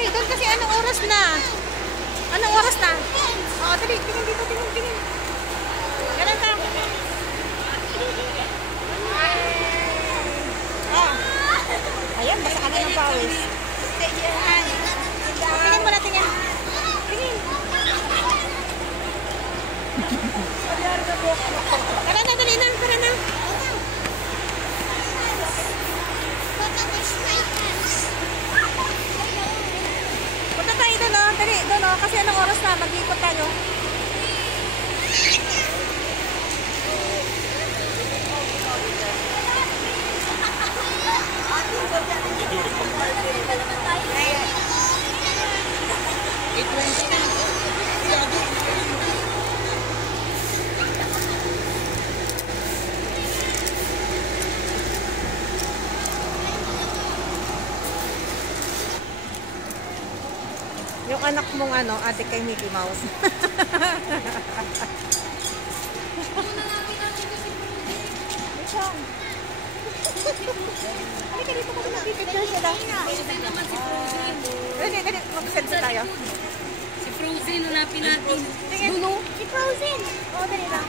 tayo doon kasi anong oras na? Anong oras na? Oo, dali. Tingin dito, tingin. Ganun ka. Oh. Ayan, basta ka na ng pawis. Tingin mo na, tingin. Tingin. Tara na, dali na. Tara na. Punta tayo doon, oh. Dali, doon, oh. Kasi anong oras na? Mag-ikot tayo. Yung anak mong ano, ate kay Mickey Mouse. Halika dito kasi mag-picture sila. Dali, mag-selfie tayo. Si Frozen, hanapin natin. Si Frozen! Oo, dali lang.